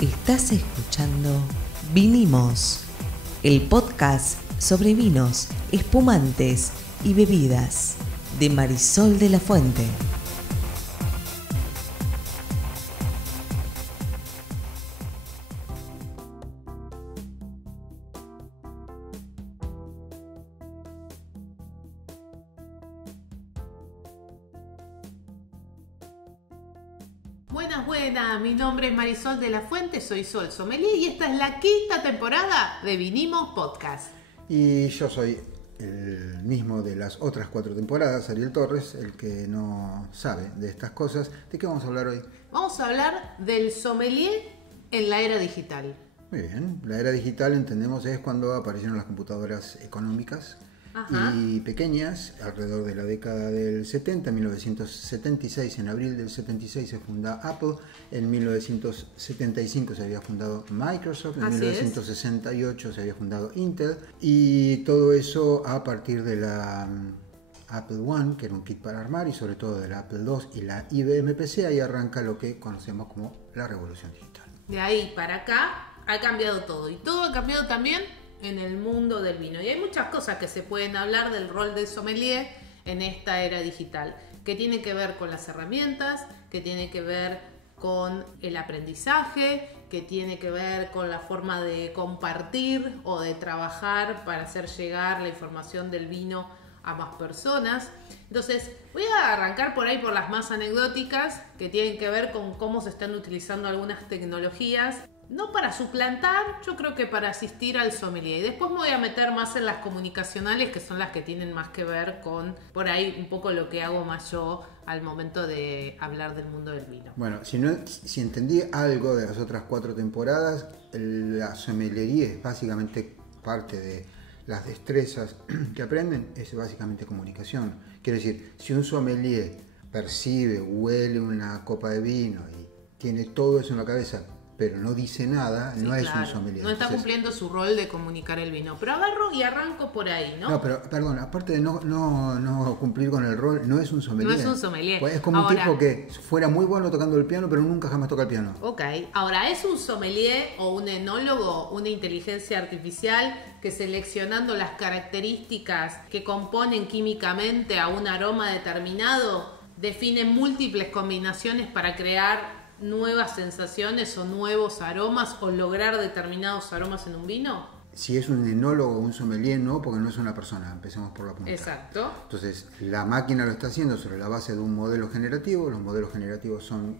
Estás escuchando Vinimos, el podcast sobre vinos, espumantes y bebidas de Marisol de la Fuente. Buenas, mi nombre es Marisol de la Fuente, soy Sol Sommelier y esta es la quinta temporada de Vinimos Podcast. Y yo soy el mismo de las otras 4 temporadas, Ariel Torres, el que no sabe de estas cosas. ¿De qué vamos a hablar hoy? Vamos a hablar del sommelier en la era digital. Muy bien, la era digital entendemos es cuando aparecieron las computadoras económicas. Ajá. Y pequeñas, alrededor de la década del 70, 1976, en abril del 76 se funda Apple, en 1975 se había fundado Microsoft, en 1968 se había fundado Intel, y todo eso a partir de la Apple I, que era un kit para armar, y sobre todo de la Apple II y la IBM PC, ahí arranca lo que conocemos como la revolución digital. De ahí para acá ha cambiado todo, y todo ha cambiado también en el mundo del vino. Y hay muchas cosas que se pueden hablar del rol del sommelier en esta era digital, que tiene que ver con las herramientas, que tiene que ver con el aprendizaje, que tiene que ver con la forma de compartir o de trabajar para hacer llegar la información del vino a más personas. Entonces voy a arrancar por ahí por las más anecdóticas, que tienen que ver con cómo se están utilizando algunas tecnologías, no para suplantar, yo creo que para asistir al sommelier. Y después me voy a meter más en las comunicacionales, que son las que tienen más que ver con, por ahí, un poco lo que hago más yo al momento de hablar del mundo del vino. Bueno, si entendí algo de las otras 4 temporadas, la sommeliería es básicamente parte de las destrezas que aprenden, es básicamente comunicación. Quiere decir, si un sommelier percibe, huele una copa de vino y tiene todo eso en la cabeza, pero no dice nada, sí, no es un sommelier. No está cumpliendo su rol de comunicar el vino. Pero agarro y arranco por ahí, ¿no? No, pero perdón, aparte de no cumplir con el rol, no es un sommelier. No es un sommelier. Pues es como un tipo que fuera muy bueno tocando el piano, pero nunca jamás toca el piano. Ok, ahora, ¿es un sommelier o un enólogo, una inteligencia artificial que seleccionando las características que componen químicamente a un aroma determinado define múltiples combinaciones para crear nuevas sensaciones o nuevos aromas o lograr determinados aromas en un vino? Si es un enólogo o un sommelier, no, porque no es una persona, empecemos por la punta. Exacto. Entonces, la máquina lo está haciendo sobre la base de un modelo generativo. Los modelos generativos son,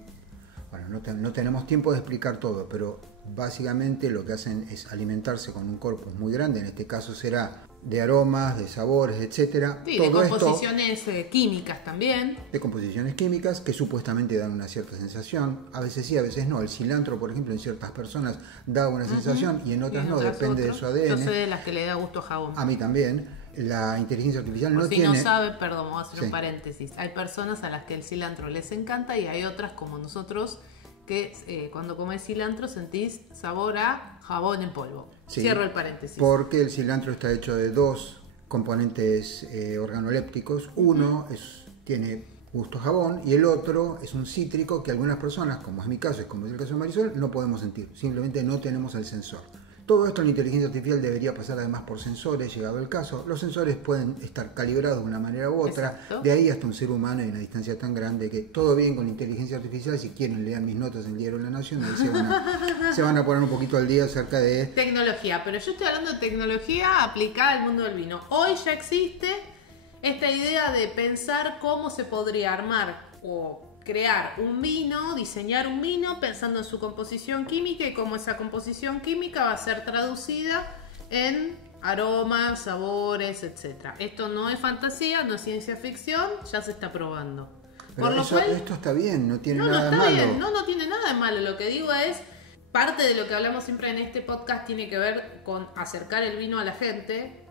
bueno, no tenemos tiempo de explicar todo, pero básicamente lo que hacen es alimentarse con un corpus muy grande, en este caso será de aromas, de sabores, etcétera. Sí, todo de composiciones químicas también. De composiciones químicas que supuestamente dan una cierta sensación. A veces sí, a veces no. El cilantro, por ejemplo, en ciertas personas da una sensación y en otras no, depende de su ADN. Yo sé de las que le da gusto a jabón. A mí también. La inteligencia artificial no tiene... Si no sabe, perdón, voy a hacer un paréntesis. Hay personas a las que el cilantro les encanta y hay otras como nosotros que cuando comes cilantro sentís sabor a jabón en polvo. Sí, cierro el paréntesis. Porque el cilantro está hecho de 2 componentes organolépticos. Uno tiene gusto a jabón y el otro es un cítrico que algunas personas, como es mi caso, es como es el caso de Marisol, no podemos sentir. Simplemente no tenemos el sensor. Todo esto en la inteligencia artificial debería pasar además por sensores, llegado el caso. Los sensores pueden estar calibrados de una manera u otra. Exacto. De ahí hasta un ser humano en una distancia tan grande que todo bien con la inteligencia artificial. Si quieren lean mis notas en el diario La Nación, ahí se van a poner un poquito al día acerca de... Tecnología, pero yo estoy hablando de tecnología aplicada al mundo del vino. Hoy ya existe esta idea de pensar cómo se podría armar o crear un vino, diseñar un vino pensando en su composición química y cómo esa composición química va a ser traducida en aromas, sabores, etc. Esto no es fantasía, no es ciencia ficción, ya se está probando. Pero por lo cual, esto está bien, no tiene nada de malo. Bien. No tiene nada de malo. Lo que digo es, parte de lo que hablamos siempre en este podcast tiene que ver con acercar el vino a la gente,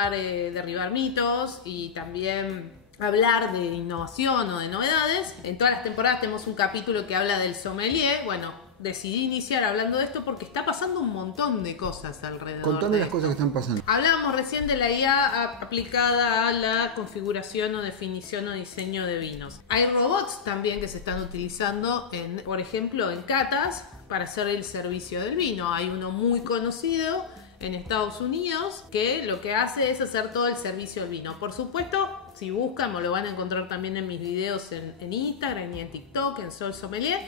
derribar mitos y también hablar de innovación o de novedades. En todas las temporadas tenemos un capítulo que habla del sommelier. Bueno, decidí iniciar hablando de esto porque está pasando un montón de cosas alrededor. Contame las cosas que están pasando. Hablábamos recién de la IA aplicada a la configuración o definición o diseño de vinos. Hay robots también que se están utilizando, por ejemplo, en catas para hacer el servicio del vino. Hay uno muy conocido en Estados Unidos que lo que hace es hacer todo el servicio del vino. Por supuesto, si buscan, me lo van a encontrar también en mis videos en Instagram y en TikTok, en Sol Sommelier.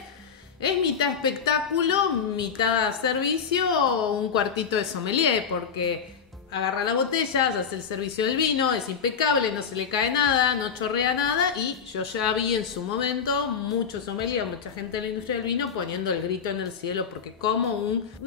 Es mitad espectáculo, mitad servicio, un cuartito de sommelier, porque agarra la botella, hace el servicio del vino, es impecable, no se le cae nada, no chorrea nada, y yo ya vi en su momento muchos sommeliers, mucha gente de la industria del vino poniendo el grito en el cielo, porque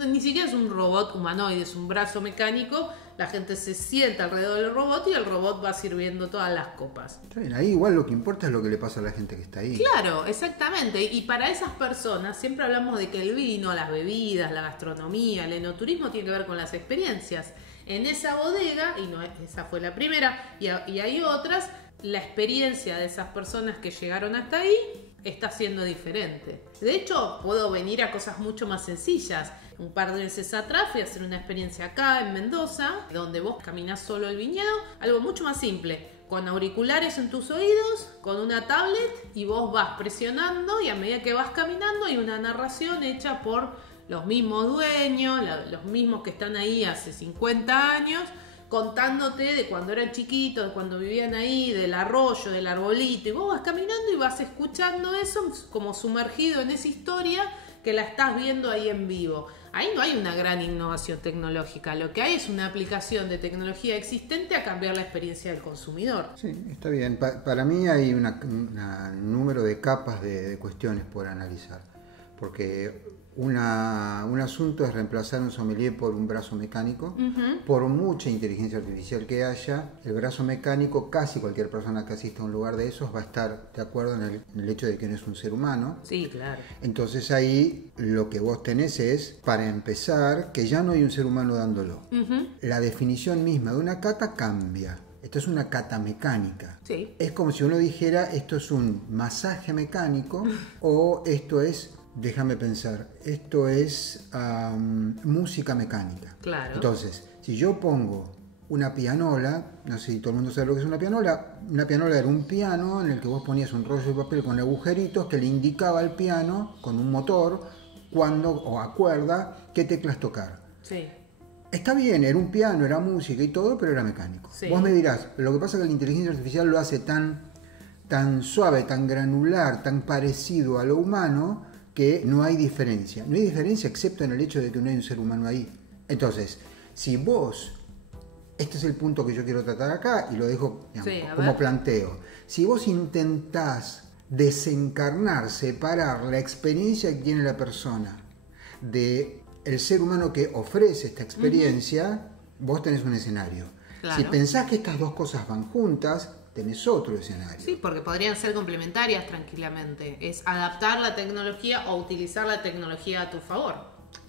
ni siquiera es un robot humanoide, es un brazo mecánico, la gente se sienta alrededor del robot y el robot va sirviendo todas las copas. Está bien, ahí igual lo que importa es lo que le pasa a la gente que está ahí. Claro, exactamente, y para esas personas siempre hablamos de que el vino, las bebidas, la gastronomía, el enoturismo tiene que ver con las experiencias. En esa bodega, y no esa fue la primera, y hay otras, la experiencia de esas personas que llegaron hasta ahí está siendo diferente. De hecho, puedo venir a cosas mucho más sencillas. Un par de veces atrás fui a hacer una experiencia acá en Mendoza, donde vos caminás solo el viñedo, algo mucho más simple, con auriculares en tus oídos, con una tablet, y vos vas presionando, y a medida que vas caminando hay una narración hecha por los mismos dueños, los mismos que están ahí hace 50 años, contándote de cuando eran chiquitos, de cuando vivían ahí, del arroyo, del arbolito, y vos vas caminando y vas escuchando eso como sumergido en esa historia que la estás viendo ahí en vivo. Ahí no hay una gran innovación tecnológica, lo que hay es una aplicación de tecnología existente a cambiar la experiencia del consumidor. Sí, está bien. Para mí hay un número de capas de cuestiones por analizar, porque un asunto es reemplazar un sommelier por un brazo mecánico. Por mucha inteligencia artificial que haya, el brazo mecánico, casi cualquier persona que asista a un lugar de esos va a estar de acuerdo en el hecho de que no es un ser humano. Sí, claro. Entonces ahí lo que vos tenés es, para empezar, que ya no hay un ser humano dándolo. La definición misma de una cata cambia. Esto es una cata mecánica. Sí. Es como si uno dijera, esto es un masaje mecánico o esto es... Déjame pensar, esto es música mecánica. Claro. Entonces, si yo pongo una pianola, no sé si todo el mundo sabe lo que es una pianola era un piano en el que vos ponías un rollo de papel con agujeritos que le indicaba al piano, con un motor, o a cuerda, qué teclas tocar. Sí. Está bien, era un piano, era música y todo, pero era mecánico. Sí. Vos me dirás, lo que pasa es que la inteligencia artificial lo hace tan suave, tan granular, tan parecido a lo humano, que no hay diferencia. No hay diferencia excepto en el hecho de que no hay un ser humano ahí. Entonces, si vos, este es el punto que yo quiero tratar acá y lo dejo como planteo. Si vos intentás desencarnar, separar la experiencia que tiene la persona de el ser humano que ofrece esta experiencia, vos tenés un escenario. Claro. Si pensás que estas dos cosas van juntas, tenés otro escenario. Sí, porque podrían ser complementarias tranquilamente. Es adaptar la tecnología o utilizar la tecnología a tu favor.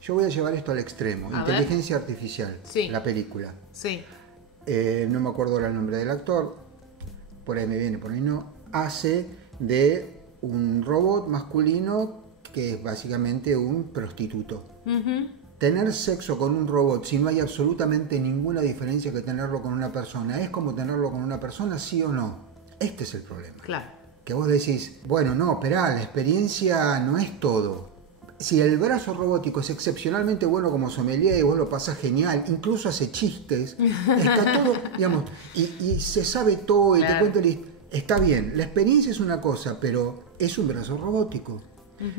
Yo voy a llevar esto al extremo. Inteligencia artificial, la película. Sí. No me acuerdo ahora el nombre del actor, por ahí me viene, por ahí no. Hace de un robot masculino que es básicamente un prostituto. Tener sexo con un robot, si no hay absolutamente ninguna diferencia que tenerlo con una persona, ¿es como tenerlo con una persona, sí o no? Este es el problema. Claro. Que vos decís, bueno, no, esperá, la experiencia no es todo. Si el brazo robótico es excepcionalmente bueno como sommelier y vos lo pasás genial, incluso hace chistes, está todo, digamos, y se sabe todo y te cuento, está bien, la experiencia es una cosa, pero es un brazo robótico.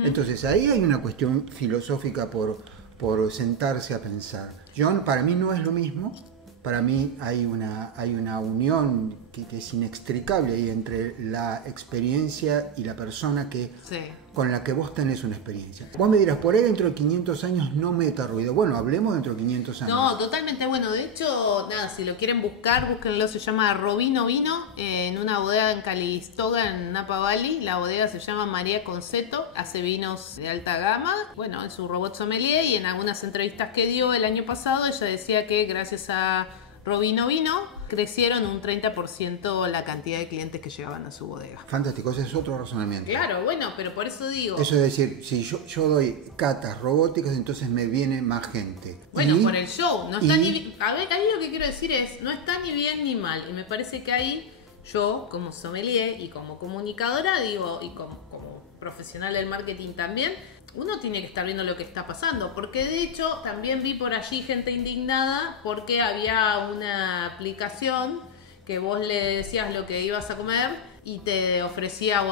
Entonces ahí hay una cuestión filosófica por sentarse a pensar. Para mí no es lo mismo. Para mí hay una unión que es inextricable ahí entre la experiencia y la persona con la que vos tenés una experiencia. Vos me dirás, por ahí dentro de 500 años no meta ruido. Bueno, hablemos dentro de 500 años. No, totalmente. Bueno, de hecho, nada, si lo quieren buscar, búsquenlo. Se llama Robino Vino, en una bodega en Calistoga, en Napa Valley. La bodega se llama María Conceto, hace vinos de alta gama. Bueno, es un robot sommelier, y en algunas entrevistas que dio el año pasado, ella decía que gracias a Robino Vino crecieron un 30% la cantidad de clientes que llegaban a su bodega. Fantástico, ese es otro razonamiento. Claro, bueno, pero por eso digo... Eso es decir, si yo doy catas robóticas, entonces me viene más gente. Bueno, por el show. No está a ver, ahí lo que quiero decir es, no está ni bien ni mal. Y me parece que ahí yo, como sommelier y como comunicadora, digo, y como profesional del marketing también, uno tiene que estar viendo lo que está pasando, porque de hecho también vi por allí gente indignada porque había una aplicación que vos le decías lo que ibas a comer y te ofrecía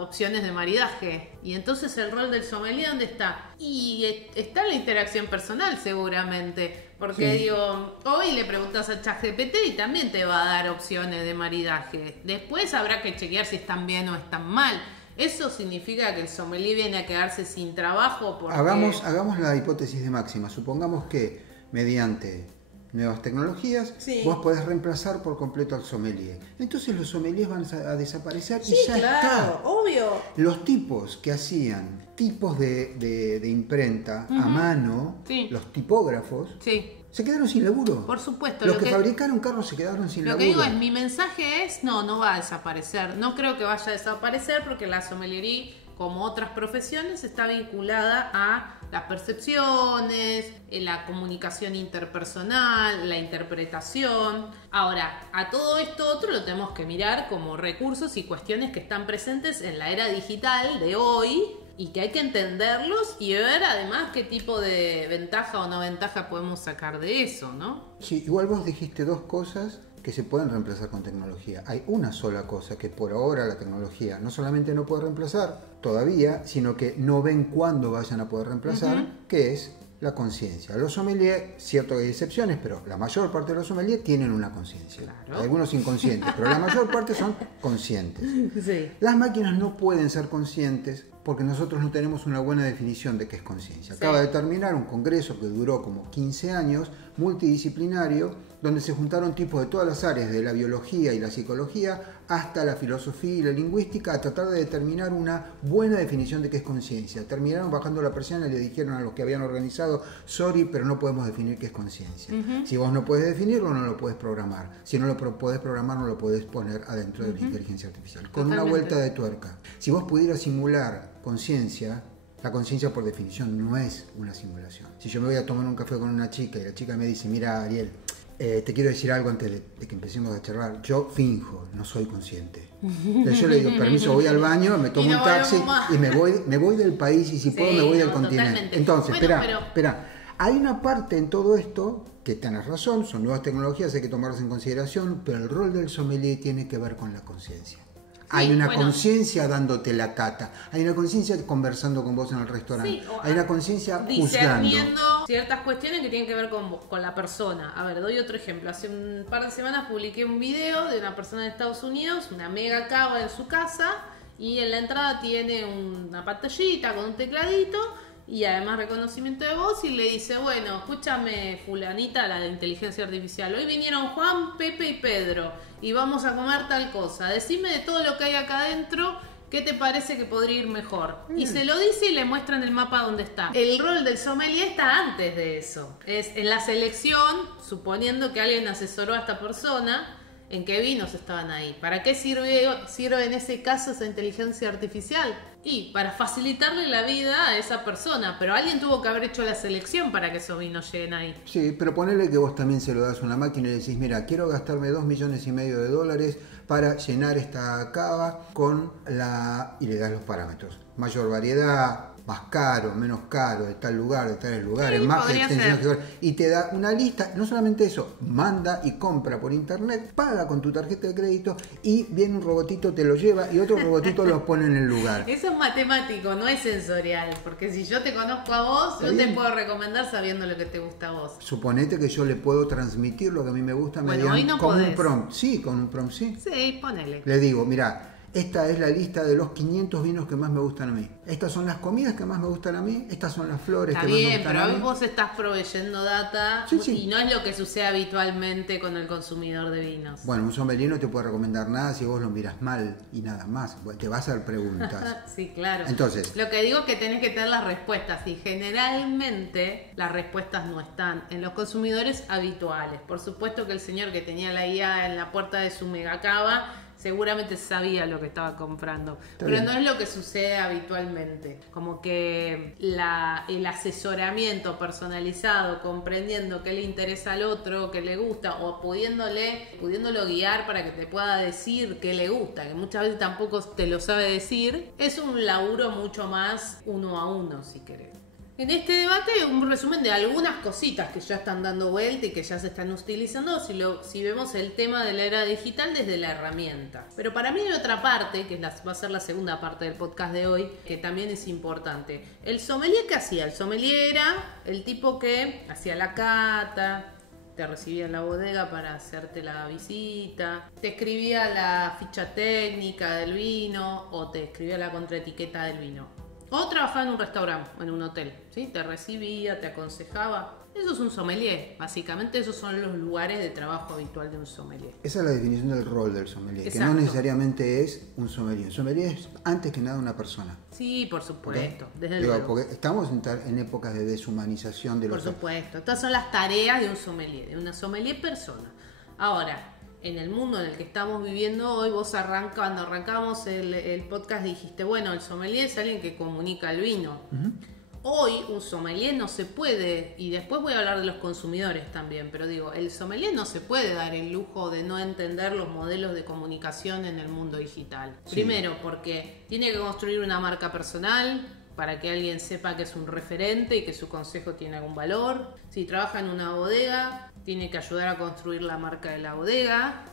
opciones de maridaje. Y entonces el rol del sommelier, ¿dónde está? Y está en la interacción personal seguramente, porque Sí. digo, hoy le preguntas a ChatGPT y también te va a dar opciones de maridaje. Después habrá que chequear si están bien o están mal. ¿Eso significa que el sommelier viene a quedarse sin trabajo? Porque... Hagamos la hipótesis de máxima. Supongamos que mediante nuevas tecnologías, Sí. vos podés reemplazar por completo al sommelier. Entonces los sommeliers van a desaparecer Sí, y ya claro, está. obvio. Los tipos que hacían tipos de imprenta a mano, Sí. los tipógrafos, Sí, se quedaron sin laburo. por supuesto. Los lo que fabricaron carros se quedaron sin Lo laburo. que digo es, mi mensaje es, no va a desaparecer. No creo que vaya a desaparecer porque la sommeliería, como otras profesiones, está vinculada a las percepciones, la comunicación interpersonal, la interpretación. Ahora, a todo esto otro lo tenemos que mirar como recursos y cuestiones que están presentes en la era digital de hoy y que hay que entenderlos y ver además qué tipo de ventaja o no ventaja podemos sacar de eso, ¿no? Sí, igual vos dijiste dos cosas que se pueden reemplazar con tecnología. Hay una sola cosa que por ahora la tecnología no solamente no puede reemplazar todavía, sino que no ven cuándo vayan a poder reemplazar, que es la conciencia. Los sommeliers, cierto que hay excepciones, pero la mayor parte de los sommeliers tienen una conciencia. Claro. Hay algunos inconscientes, pero la mayor parte son conscientes. Sí. Las máquinas no pueden ser conscientes porque nosotros no tenemos una buena definición de qué es conciencia. Sí. Acaba de terminar un congreso que duró como 15 años, multidisciplinario, donde se juntaron tipos de todas las áreas, de la biología y la psicología, hasta la filosofía y la lingüística, a tratar de determinar una buena definición de qué es conciencia. Terminaron bajando la persiana y le dijeron a los que habían organizado, sorry, pero no podemos definir qué es conciencia. Si vos no puedes definirlo, no lo puedes programar. Si no lo podés programar, no lo podés poner adentro de la inteligencia artificial. Con Totalmente. una vuelta de tuerca. Si vos pudieras simular conciencia, la conciencia por definición no es una simulación. Si yo me voy a tomar un café con una chica y la chica me dice, mira Ariel, te quiero decir algo antes de que empecemos a charlar, yo finjo, no soy consciente. Entonces yo le digo, permiso, voy al baño, me tomo Y no un taxi volvemos más. y me voy del país y si puedo me voy del continente. Totalmente. Entonces, Bueno, espera, hay una parte en todo esto que tenés razón, son nuevas tecnologías, hay que tomarlas en consideración, pero el rol del sommelier tiene que ver con la conciencia. Hay una conciencia dándote la cata, hay una conciencia conversando con vos en el restaurante, hay una conciencia juzgando. Discerniendo ciertas cuestiones que tienen que ver con vos, con la persona. A ver, doy otro ejemplo. Hace un par de semanas publiqué un video de una persona de Estados Unidos, una mega cava en su casa, y en la entrada tiene una pantallita con un tecladito y además reconocimiento de voz y le dice, bueno, escúchame fulanita, la de inteligencia artificial, hoy vinieron Juan, Pepe y Pedro y vamos a comer tal cosa, decime de todo lo que hay acá adentro, ¿qué te parece que podría ir mejor? Y se lo dice y le muestran el mapa donde está. El rol del sommelier está antes de eso, es en la selección, suponiendo que alguien asesoró a esta persona, en qué vinos estaban ahí. ¿Para qué sirve en ese caso esa inteligencia artificial? Y para facilitarle la vida a esa persona, pero alguien tuvo que haber hecho la selección para que esos vinos lleguen ahí. Sí, pero ponele que vos también se lo das a una máquina y le decís, mira, quiero gastarme $2,5 millones para llenar esta cava con y le das los parámetros. Mayor variedad, más caro, menos caro, de tal lugar, de tales lugares, Sí, más podría extensión ser. y te da una lista. No solamente eso, manda y compra por internet, paga con tu tarjeta de crédito y viene un robotito, te lo lleva y otro robotito lo pone en el lugar. Eso es matemático, no es sensorial, porque si yo te conozco a vos, Está yo te bien. puedo recomendar sabiendo lo que te gusta a vos. Suponete que yo le puedo transmitir lo que a mí me gusta Bueno, hoy no con un podés. prompt. Sí, con un prompt, sí. Sí, ponele. Le digo, mira, esta es la lista de los 500 vinos que más me gustan a mí. Estas son las comidas que más me gustan a mí. Estas son las flores Está que más me bien, gustan pero a hoy mí. vos estás proveyendo data Sí, sí. y no es lo que sucede habitualmente con el consumidor de vinos. Bueno, un sommelier no te puede recomendar nada si vos lo miras mal y nada más. Te va a hacer preguntas. Sí, claro. Entonces, Lo que digo es que tenés que tener las respuestas y generalmente las respuestas no están en los consumidores habituales. Por supuesto que el señor que tenía la guía en la puerta de su megacava seguramente sabía lo que estaba comprando. Pero no es lo que sucede habitualmente. Como que el asesoramiento personalizado, comprendiendo qué le interesa al otro, qué le gusta, o pudiéndolo guiar para que te pueda decir qué le gusta, que muchas veces tampoco te lo sabe decir, es un laburo mucho más uno a uno, si querés. En este debate, un resumen de algunas cositas que ya están dando vuelta y que ya se están utilizando si vemos el tema de la era digital desde la herramienta. Pero para mí hay otra parte, que va a ser la segunda parte del podcast de hoy, que también es importante. ¿El sommelier qué hacía? El sommelier era el tipo que hacía la cata, te recibía en la bodega para hacerte la visita, te escribía la ficha técnica del vino o te escribía la contraetiqueta del vino. O trabajaba en un restaurante o en un hotel, ¿sí? Te recibía, te aconsejaba. Eso es un sommelier, básicamente esos son los lugares de trabajo habitual de un sommelier. Esa es la definición del rol del sommelier, Exacto. que no necesariamente es un sommelier. Un sommelier es antes que nada una persona. Sí, por supuesto, ¿Okay? desde luego. Porque estamos en épocas de deshumanización de los... Por supuesto, estas son las tareas de un sommelier, de una sommelier persona. Ahora, en el mundo en el que estamos viviendo hoy, vos cuando arrancamos el podcast dijiste, bueno, el sommelier es alguien que comunica el vino. Uh-huh. Hoy un sommelier no se puede, y después voy a hablar de los consumidores también, pero digo, el sommelier no se puede dar el lujo de no entender los modelos de comunicación en el mundo digital. Sí. Primero, porque tiene que construir una marca personal para que alguien sepa que es un referente y que su consejo tiene algún valor. Si trabaja en una bodega, tiene que ayudar a construir la marca de la bodega,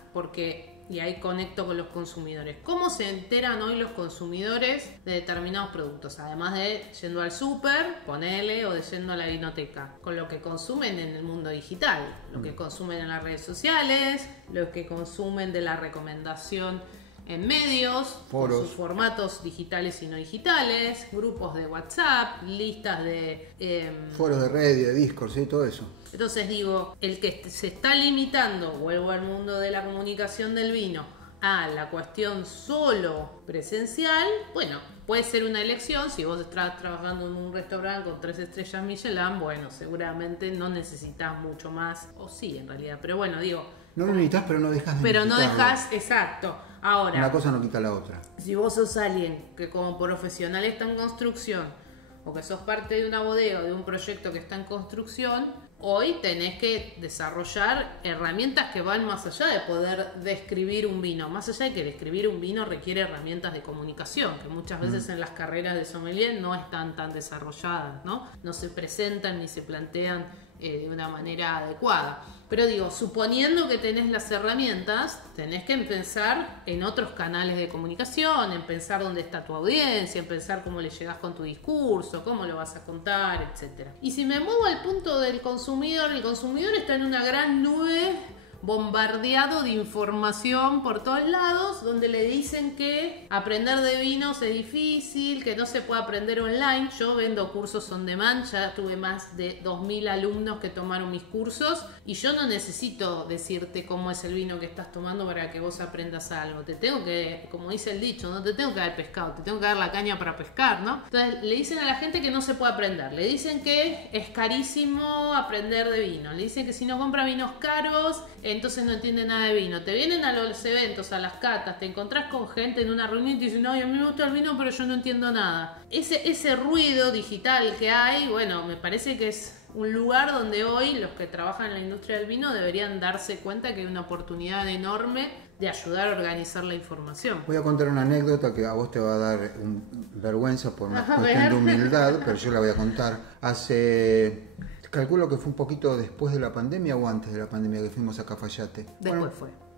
y ahí conecto con los consumidores. ¿Cómo se enteran hoy los consumidores de determinados productos? Además de yendo al súper, ponele, o de yendo a la vinoteca. Con lo que consumen en el mundo digital, lo que consumen en las redes sociales, lo que consumen de la recomendación en medios, foros, con sus formatos digitales y no digitales, grupos de WhatsApp, listas de... foros de Reddit, de Discord, ¿sí? Todo eso. Entonces digo, el que se está limitando, vuelvo al mundo de la comunicación del vino, a la cuestión solo presencial, bueno, puede ser una elección. Si vos estás trabajando en un restaurante con 3 estrellas Michelin, bueno, seguramente no necesitas mucho más, o sí en realidad, pero bueno, digo... No lo necesitas, pero no dejas de Pero no dejas, exacto. Ahora, una cosa no quita la otra. Si vos sos alguien que como profesional está en construcción, o que sos parte de una bodega o de un proyecto que está en construcción, hoy tenés que desarrollar herramientas que van más allá de poder describir un vino. Más allá de que describir un vino requiere herramientas de comunicación, que muchas veces en las carreras de sommelier no están tan desarrolladas, ¿no? No se presentan ni se plantean de una manera adecuada. Pero digo, suponiendo que tenés las herramientas, tenés que pensar en otros canales de comunicación, en pensar dónde está tu audiencia, en pensar cómo le llegás con tu discurso, cómo lo vas a contar, etc. Y si me muevo al punto del consumidor, el consumidor está en una gran nube bombardeado de información por todos lados, donde le dicen que aprender de vinos es difícil, que no se puede aprender online. Yo vendo cursos on demand, ya tuve más de 2.000 alumnos que tomaron mis cursos y yo no necesito decirte cómo es el vino que estás tomando para que vos aprendas algo. Te tengo que, como dice el dicho, no te tengo que dar pescado, te tengo que dar la caña para pescar, ¿no? Entonces le dicen a la gente que no se puede aprender, le dicen que es carísimo aprender de vino, le dicen que si no compra vinos caros, entonces no entiende nada de vino. Te vienen a los eventos, a las catas, te encontrás con gente en una reunión y te dicen, no, a mí me gusta el vino, pero yo no entiendo nada. Ese ruido digital que hay, bueno, me parece que es un lugar donde hoy los que trabajan en la industria del vino deberían darse cuenta que hay una oportunidad enorme de ayudar a organizar la información. Voy a contar una anécdota que a vos te va a dar vergüenza por una cuestión de humildad, pero yo la voy a contar. Calculo que fue un poquito después de la pandemia o antes de la pandemia que fuimos a Cafayate.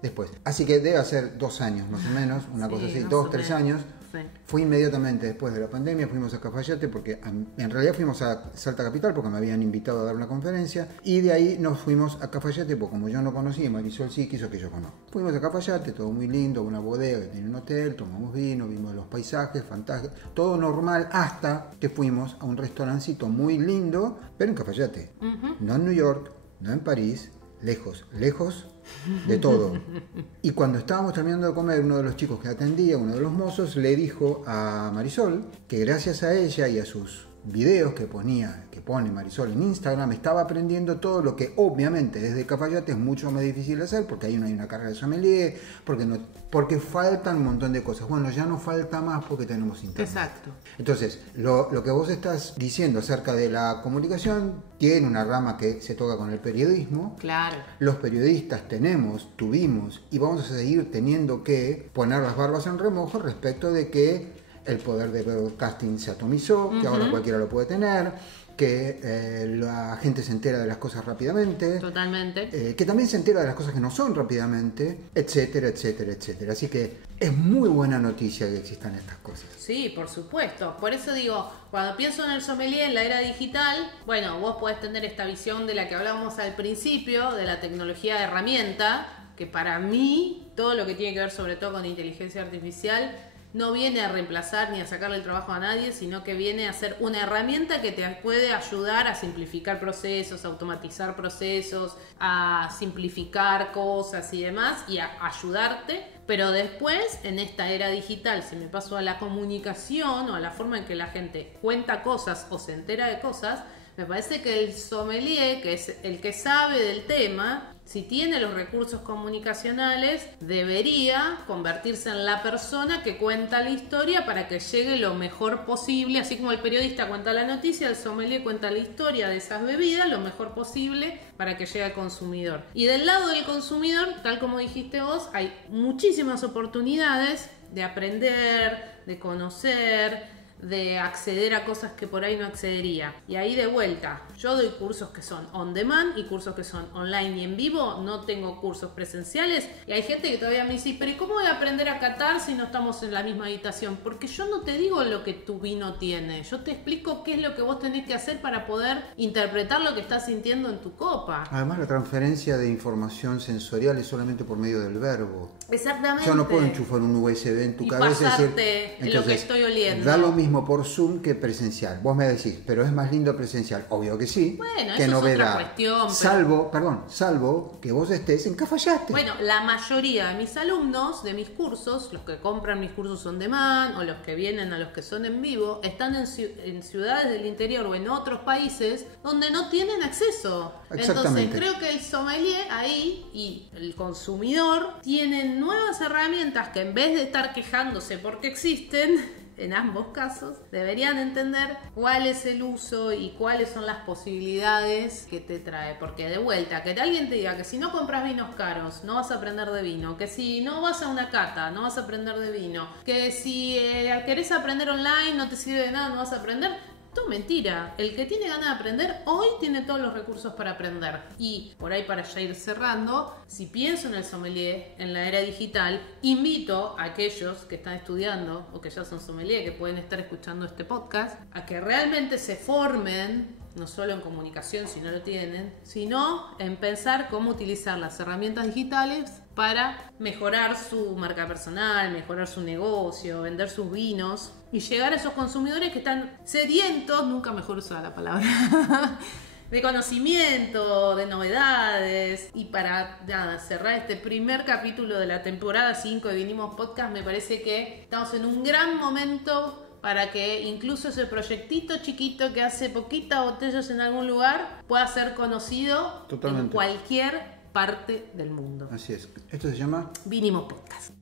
Después. Así que debe hacer 2 años más o menos, una cosa así, 2, 3 años. Sí. Fue inmediatamente después de la pandemia, fuimos a Cafayate porque en realidad fuimos a Salta Capital porque me habían invitado a dar una conferencia y de ahí nos fuimos a Cafayate porque como yo no conocía, Marisol sí quiso que yo conozca. Fuimos a Cafayate, todo muy lindo, una bodega que tiene un hotel, tomamos vino, vimos los paisajes, fantásticos, todo normal hasta que fuimos a un restaurancito muy lindo, pero en Cafayate, no en New York, no en París, lejos de todo. Y cuando estábamos terminando de comer, uno de los chicos que atendía, uno de los mozos, le dijo a Marisol que gracias a ella y a sus videos que pone Marisol en Instagram, estaba aprendiendo todo lo que obviamente desde Cafayate es mucho más difícil de hacer, porque ahí no hay una carrera de sommelier, porque faltan un montón de cosas. Bueno, ya no falta más porque tenemos internet. Exacto. Entonces, lo que vos estás diciendo acerca de la comunicación tiene una rama que se toca con el periodismo. Claro. Los periodistas tuvimos y vamos a seguir teniendo que poner las barbas en remojo respecto de que el poder de broadcasting se atomizó, que ahora cualquiera lo puede tener, que la gente se entera de las cosas rápidamente. Totalmente. Que también se entera de las cosas que no son rápidamente, etcétera, etcétera, etcétera. Así que es muy buena noticia que existan estas cosas. Sí, por supuesto. Por eso digo, cuando pienso en el sommelier en la era digital, bueno, vos podés tener esta visión de la que hablábamos al principio, de la tecnología de herramienta, que para mí, todo lo que tiene que ver sobre todo con inteligencia artificial, no viene a reemplazar ni a sacarle el trabajo a nadie, sino que viene a ser una herramienta que te puede ayudar a simplificar procesos, a automatizar procesos, a simplificar cosas y demás, y a ayudarte. Pero después, en esta era digital, si me paso a la comunicación o a la forma en que la gente cuenta cosas o se entera de cosas, me parece que el sommelier, que es el que sabe del tema, si tiene los recursos comunicacionales, debería convertirse en la persona que cuenta la historia para que llegue lo mejor posible. Así como el periodista cuenta la noticia, el sommelier cuenta la historia de esas bebidas lo mejor posible para que llegue al consumidor. Y del lado del consumidor, tal como dijiste vos, hay muchísimas oportunidades de aprender, de conocer, de acceder a cosas que por ahí no accedería. Y ahí de vuelta, yo doy cursos que son on demand y cursos que son online y en vivo. No tengo cursos presenciales. Y hay gente que todavía me dice, pero ¿y cómo voy a aprender a catar si no estamos en la misma habitación? Porque yo no te digo lo que tu vino tiene. Yo te explico qué es lo que vos tenés que hacer para poder interpretar lo que estás sintiendo en tu copa. Además, la transferencia de información sensorial es solamente por medio del verbo. Exactamente. Yo no puedo enchufar un USB en tu cabeza y pasarte lo que estoy oliendo. Da lo mismo por Zoom que presencial. Vos me decís, pero es más lindo presencial. Obvio que sí. Bueno, que eso novedad. es otra cuestión. Salvo que vos estés en Cafayate. Bueno, la mayoría de mis alumnos de mis cursos, los que compran mis cursos on demand o los que vienen a los que son en vivo, están en ciudades del interior o en otros países donde no tienen acceso. Entonces creo que el sommelier ahí y el consumidor tienen nuevas herramientas que en vez de estar quejándose porque existen, en ambos casos, deberían entender cuál es el uso y cuáles son las posibilidades que te trae. Porque de vuelta, que alguien te diga que si no compras vinos caros no vas a aprender de vino, que si no vas a una cata no vas a aprender de vino, que si querés aprender online no te sirve de nada, no vas a aprender. Todo mentira. El que tiene ganas de aprender hoy tiene todos los recursos para aprender. Y por ahí, para ya ir cerrando, si pienso en el sommelier en la era digital, invito a aquellos que están estudiando o que ya son sommelier, que pueden estar escuchando este podcast, a que realmente se formen, no solo en comunicación si no lo tienen, sino en pensar cómo utilizar las herramientas digitales para mejorar su marca personal, mejorar su negocio, vender sus vinos y llegar a esos consumidores que están sedientos, nunca mejor usada la palabra, de conocimiento, de novedades. Y para cerrar este primer capítulo de la temporada 5 de Vinimos Podcast, me parece que estamos en un gran momento para que incluso ese proyectito chiquito que hace poquitas botellas en algún lugar pueda ser conocido en cualquier parte del mundo. Así es. Esto se llama Vinimos Podcast.